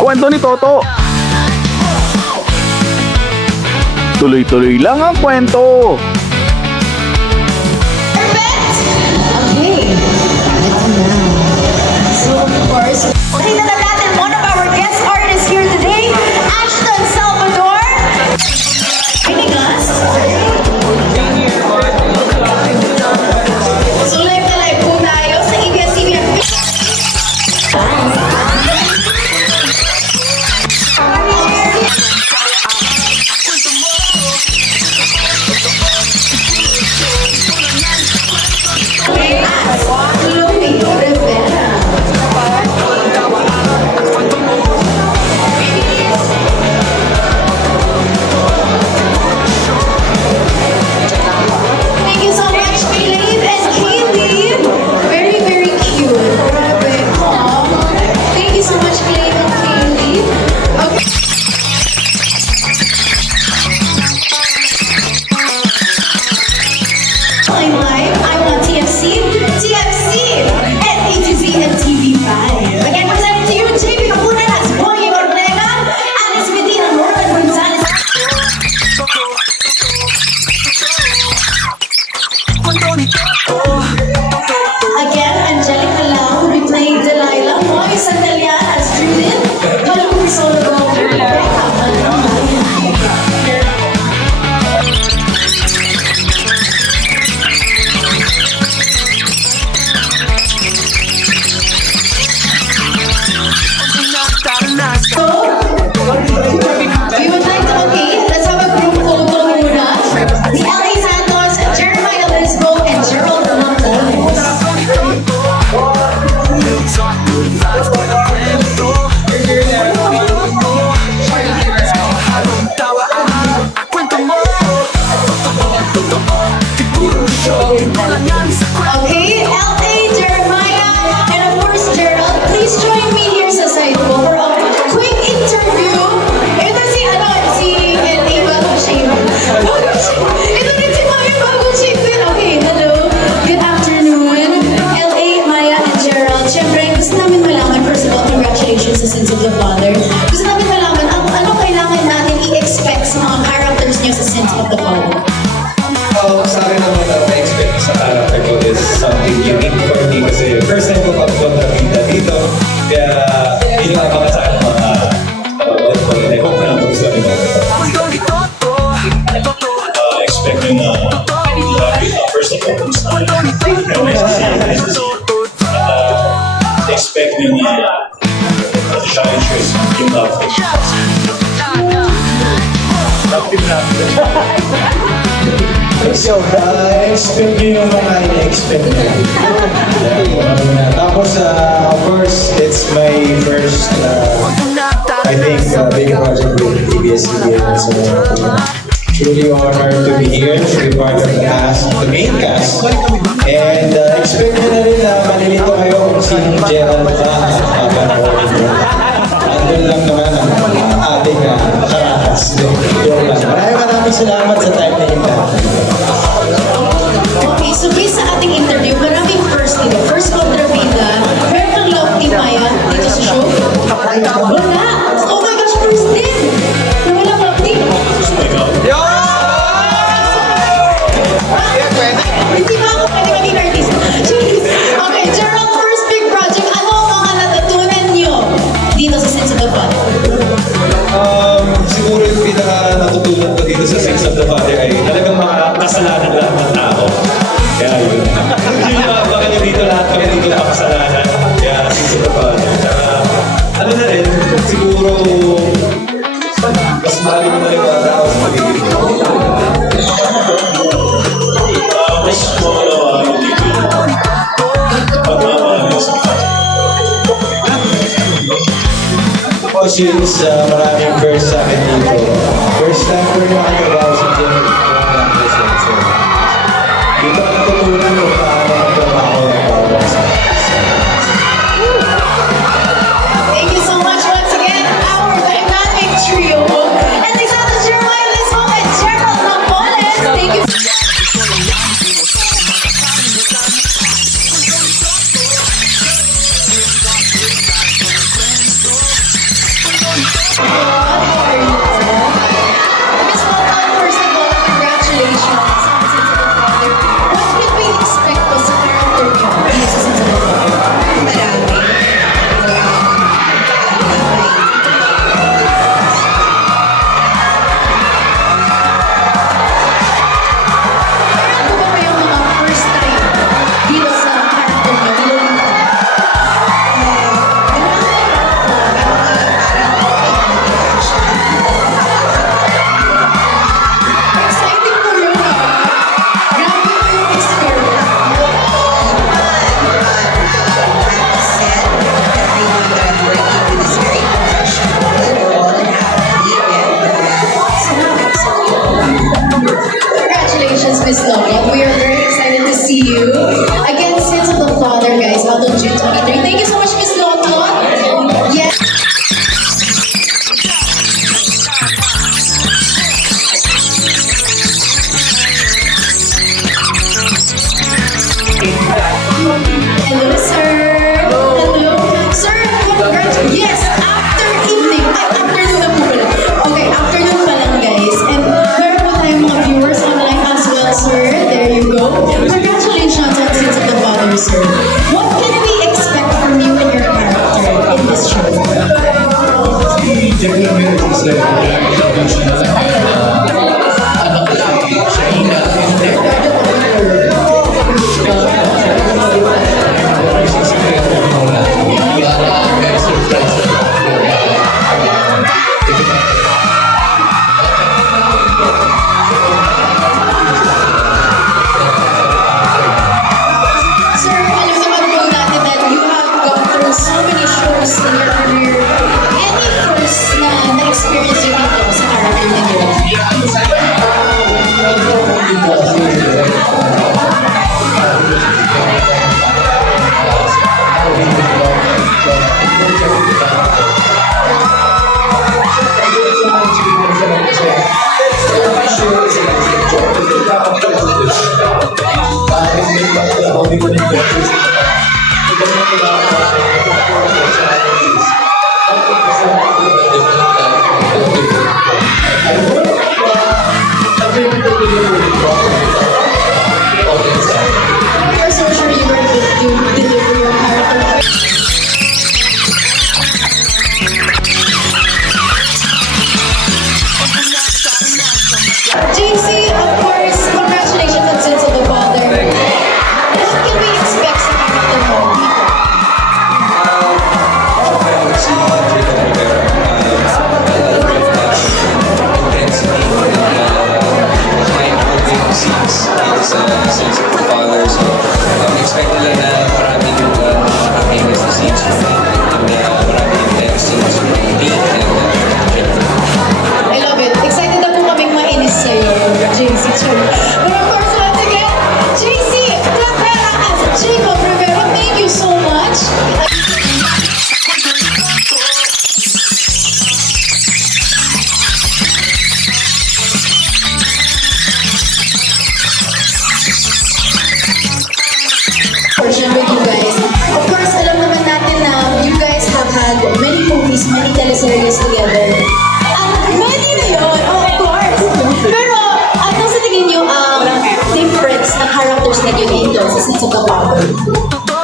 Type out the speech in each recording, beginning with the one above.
Kwento ni Toto. Tuloy-tuloy lang ang kwento. Perfect! Okay, ito na. So, of course, nakita na natin one of our guest artists here today, Ashton Salvador. Joining us. So, live na live po tayo sa ABS-CBN. Thank you so much, Caleb and Kaylee. Very, very cute. Grabe. Aw. Thank you so much, Caleb and Kaylee. Okay. I'm live. I want TFC, and A2Z and TV5. Again, presenting to you, JP Kapunan as Boy Ortega, Alice Medina, Norman Gonzalez. Again, Angelica Lau will be playing Delilah, Moy Sandalian as Judith, Malung Solo, Rebecca Malambay. So, we would like to, okay, let's have a group photo muna. The LA Santos, Jeremiah Lisbo, and Gerald Montes. Okay, LA, Jeremiah, and of course Gerald, please join me here sa side ko for a quick interview. Ito si, si LA bagong shave. Ito din si Mami bagong shave din. Okay, hello. Good afternoon. LA, Maya, and Gerald. Siyempre, gusto namin malaman, first of all, congratulations sa Sins of the Father. Gusto namin malaman, ano kailangan natin i-expect sa mga characters niyo sa Sins of the Father? Sa akin naman na-expect sa character ko is something unique for me kasi first time ko pag-kontrabida dito. Kaya yun yung abangan sa akin mga I hope na magustuhan nyo. Expect nyo na first of all, expect nyo na shine shoes yung love. Expect nyo yung mga ina-expect nyo. Tapos, of course, it's my first, I think, big project with ABS-CBN. So, truly honored to be here, to be part of the cast, the main cast. And expect nyo na rin na malilito kayo kung sinong Gerald ba ang papanood nyo. Andun lang naman ang ating karakas. Maraming salamat sa time na yung Okay, so based sa ating interview, maraming first dito. First kontrabida, meron kang love team, Maya, dito sa show? Wala! Oh my gosh, first din! Na walang love team. Hindi ba ako pwede maging artist? Okay, Gerald, first big project. Ano ang mga natutunan nyo dito sa Sins of the Father? Siguro yung pinaka-natutunan ko dito sa Sins of the Father ay talagang mga kasalanan lahat ng tao. Kaya yun. Yun yung mga nyo dito lahat kami dito makasalanan. Kaya Sins of the Father. Ano na rin, siguro mas mahalin mo na yung mga tao sa pagiging. Mas makalawa yung dito. Pagmamahal sa since maraming first sa akin dito. First time ko rin makagawa sa Jimmy. Dito ako natutunan mo paano magtrabaho ng bawat sa Thank you so much once again, our dynamic trio. And this is Jeremiah Lisbo and Gerald Napoles. Thank you. We're so sure you were to deliver your character. JC, of course, congratulations on Sins of the Father. What can we expect sa character mo dito? Expect nila na maraming famous na scenes for me. Maraming intense scenes for me. I love it. Excited na po kaming mainis sa'yo, JC. But of course, once again, JC Cabrera as Jacob Rivera, thank you so much. Portion with you guys. Of course, alam naman natin na you guys have had many movies, many teleseries together. Many na yun, of course. Pero, ano sa tingin niyo ang difference ng characters na yun dito sa Sins of the Father?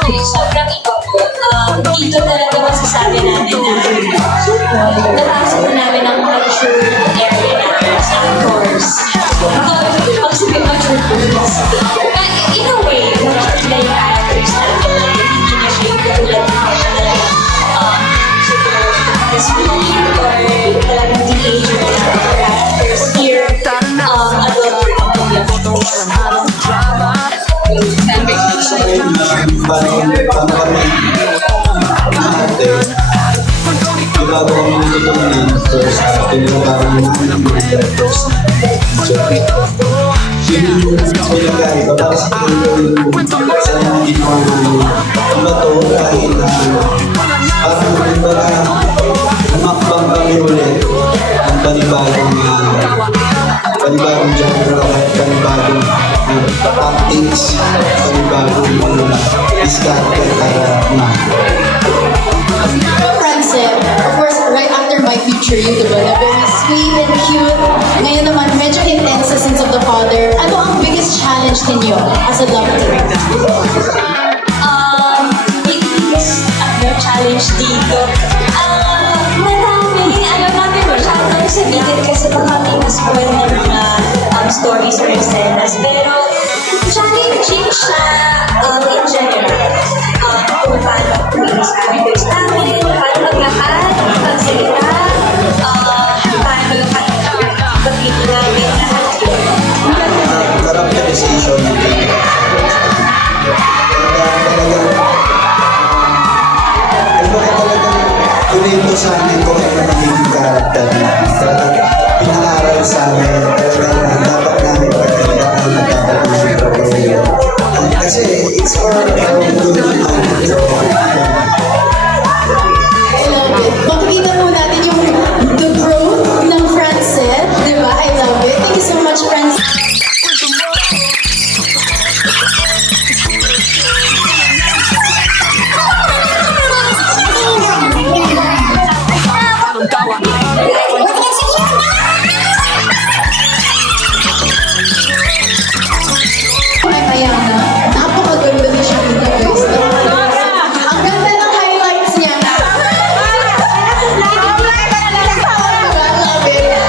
Sobrang iba po. Dito talaga masasabi namin na napasok na namin ang mature area namin sa actors. Actually, mature po. In a way, nakikita yung characters namin na hindi na siya yung katulad ng sweet or talagang teenager na characters here. Adult Bago kami natutunan first half, tinatawag namin ang mga characters. So, yun yung pinagkaiba para sa kanya sa mga ginawa namin. Ang bato kahit na parang umakbang kami ulit ng panibagong genre kahit panibagong tactics, panibagong diskarte para Francet, of course, right after My Future You, diba, na very sweet and cute. Ngayon naman, medyo intense sa Sins of the Father. Ano ang biggest challenge ninyo as a love team? biggest challenge dito. Marami, ayaw namin masyadong sabihin kasi baka may mas-spoil na mga stories or scenes. Pero challenging siya in general. Kung paano kumilis characters namin, paano maglakad, pagsalita, paano pagkita namin, lahat yun. characterization ng talagang kunento sa amin kung ano magiging character na talagang pinakaral sa amin talagang dapat namin pagkalitaan at dapat namin pagkalitaan kasi it's for our good Makikita po natin yung the growth ng Francet, di ba? I love it. Thank you so much, Francet. Ay, Ayana, napakaganda niya siya dito, guys. Ang ganda ng highlights niya.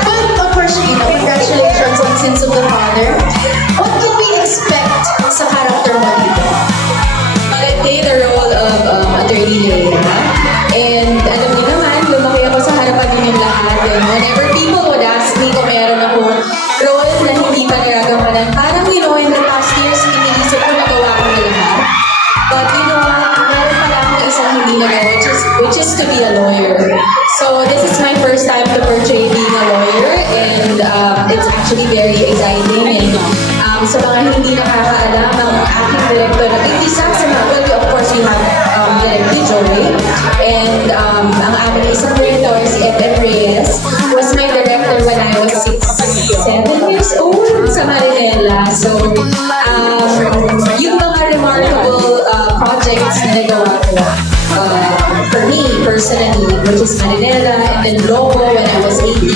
But of course, congratulations on Sins of the Father. What can we expect sa character mo dito? I play the role of Attorney Leila. And alam niyo naman, lumaki ako sa harapan ninyong lahat. And whenever people would ask me kung meron akong role na hindi pa nagagampanan, parang in the past years, iniisip ko nagawa ko na lahat. But meron pala akong isang hindi nagawa, which is to be a lawyer. So this is my first time to portray being a lawyer. And Joy. And ang aming isang director, si Ed Reyes, was my director when I was 7 years old sa Marinela. So, yung mga remarkable projects na nagawa ko for me personally, which is Marinela, and then Lobo when I was 18.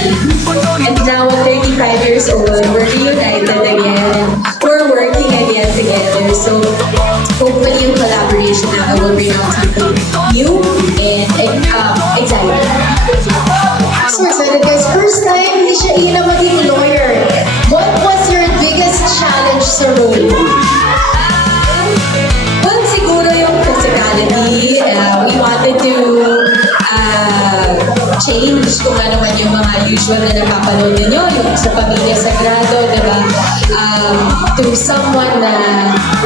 And now at 35 years old, we're reunited again and we're working again together. So hopefully yung collaboration na will bring out something new and exciting. So excited guys. First time ni Shaina maging lawyer. What was your biggest challenge sa role? Well, siguro yung physicality. We wanted to change kung ano man yung mga usual na napapanood ninyo, yung sa Pamilya Sagrado, diba? To someone na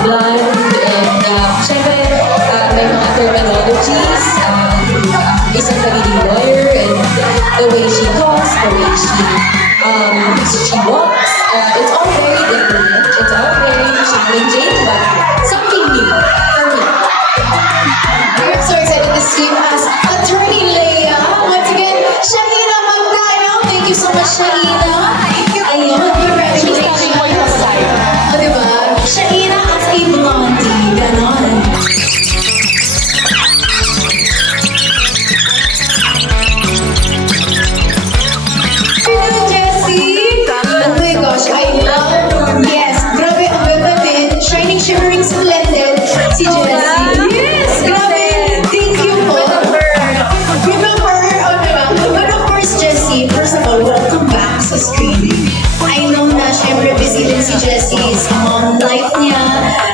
blonde and syempre may mga terminologies, isang pagiging lawyer and the way she talks, the way she walks, it's all very different. It's all very challenging, but something new for me. We're so excited to see you as Attorney Leia. Once again, Shaina Magdano. Thank you so much, Shaina. Ayun, congratulations. O, diba? Shaina as a blondie. Ganon. Hello, Jessie. Oh my gosh, I love. Yes, grabe ang ganda din. Shining, shimmering, splendid. Si Jessie. Yes, grabe. Thank you po. Remember her, oh diba? But of course, Jessie, first of all, welcome back sa screen. I know na, syempre, busy din si Jessie sa life niya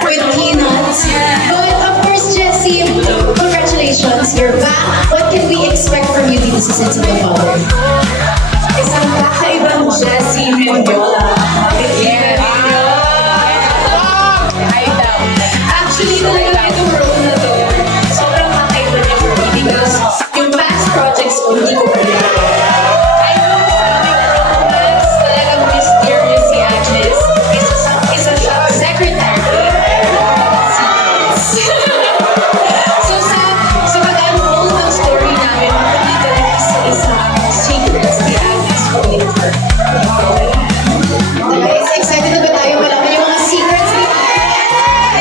with Peanuts. But of course, Jessie, congratulations, you're back. What can we expect from you dito sa Sins of the Father? Isang kakaibang Jessie Mendiola. Yeah. Actually, talaga itong role na to, sobrang kakaiba niya for me because yung past projects ko, hindi ko pala. I know sa aming romance, talagang mysterious si Agnes. Isa siya secretary. So sa pag-unfold ng story namin, makikita na isa-isa secrets ni Agnes holding her. Guys, excited na ba tayo malaman yung mga secrets ni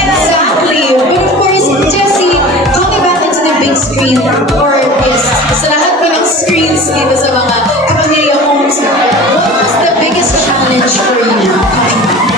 Exactly. But of course, Jessie, coming back into the big screen, or yes, sa lahat po ng screens dito sa mga kapamilya homes, what was the biggest challenge for you coming back?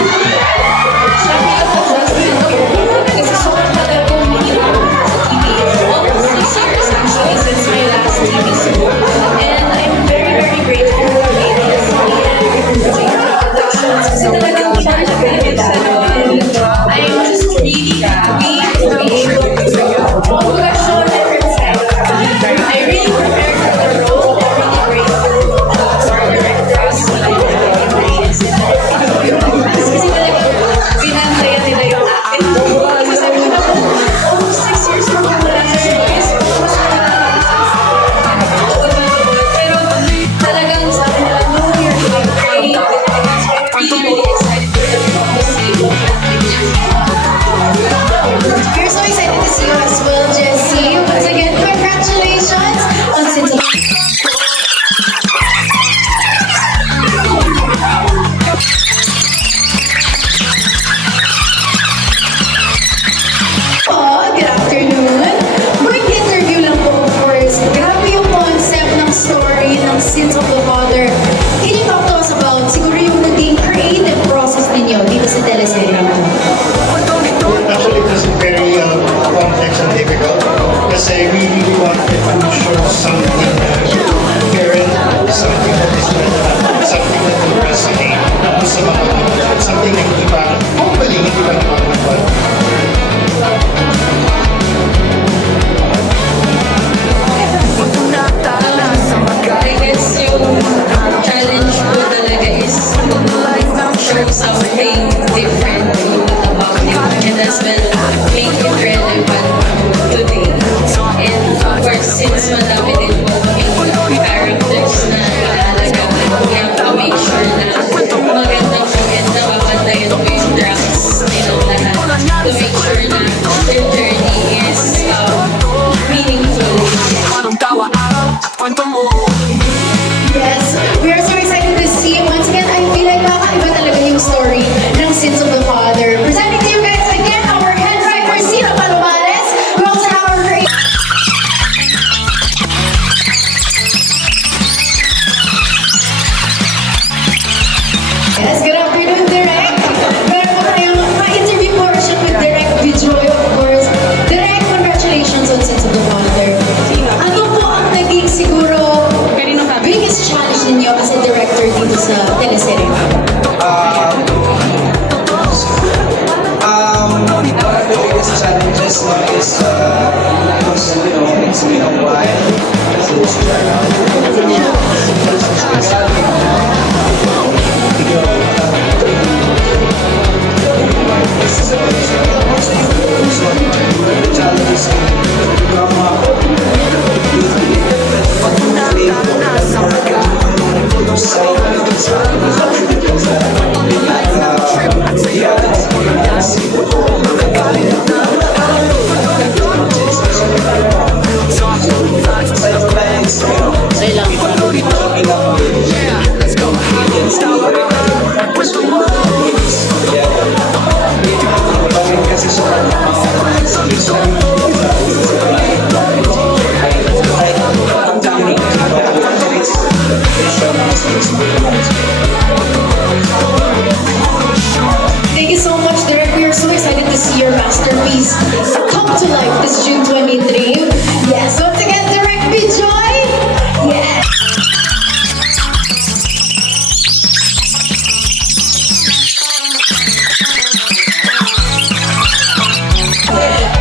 Kasi sobrang tagal kong nahihirap sa TV. Almost 6 years actually since my last TV show. And I'm very, very grateful to be able to see productions kasi talagang pinag-benefit sa doon. I'm just really happy to be able to show a different side. I really prepared for the role. I'm really grateful for the directors when I did it. Kasi talagang pinantayan nila yung akin. Kasi sabi ko na, almost 6 years na wala sa showbiz. Pero talagang sabi nila, no, you're doing great. I'm really, really excited for the We're so excited to see you as well, Jessie. Once again, congratulations on Sins of good afternoon. Quick interview lang po, of course. Grabe yung concept ng story ng Sins of the Father. Can you talk to us about siguro yung naging creative process ninyo dito sa teleserye na to? Actually, it was very complex and difficult kasi we really wanted to show something parent, something that is relevant, something that will resonate sa mga something na hindi pa, hopefully, hindi pa nakakapag. I guess yung challenge ko talaga is show something different about it and as well make it relevant today. And of course, since madami din po yung characters na nakalagay, we have to make sure na magandang show and nababantayan ko yung drafts nilang lahat. niyo as a director dito sa teleserye? One of the biggest challenges now is because it's been a while since challenges come Thank you so much, Derek. We are so excited to see your masterpiece come to life this June 23. Yes, once again, Derek Bijoy. Yes.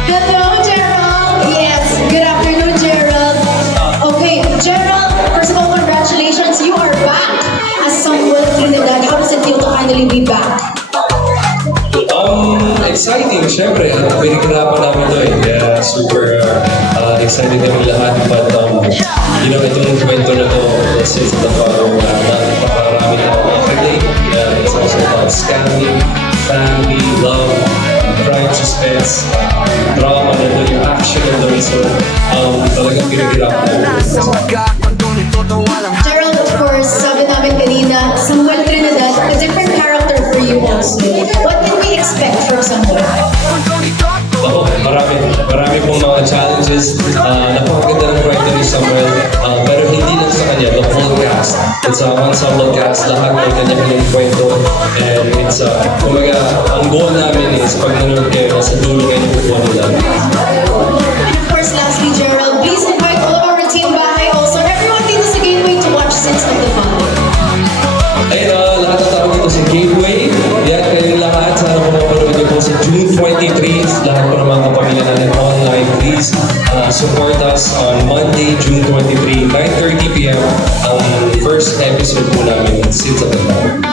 Hello, Gerald. Yes, good afternoon, Gerald. Okay, Gerald, first of all, congratulations. You are back as Samuel Trinidad. How does it feel to finally be back? Exciting, syempre. Pinaghirapan namin ito eh. Kaya super excited kami lahat. But, itong kwento na to, this is the father na napakarami na relate. Yeah, it's also about scamming, family, love, crime, suspense, drama, nandun yung action nandun. So, talagang pinaghirapan namin. Gerald, of course, sabi namin kanina, Samuel Trinidad, a different character for you also. What can we expect from Samuel? Oo, marami pong mga challenges. Napakaganda ng kwento ni Samuel. Pero hindi lang sa kanya, the whole cast. It's a ensemble cast, lahat ng kanya-kanyang kwento. And it's, kumaga, ang goal namin is pag nanonood kayo, nasa dulo kayo yung buwan nila. And of course, lastly, Gerald, please invite all of our team bahay also, and everyone dito sa Gateway to watch Sins of the Father. Ayun, lahat ng tao dito sa Gateway. Yan, kayong lahat. Sana po mapanood niyo po sa June 23. Lahat po ng mga kapamilya natin online. Please support us on Monday, June 23, 9:30 p.m. Ang first episode po namin, Sins of the Father.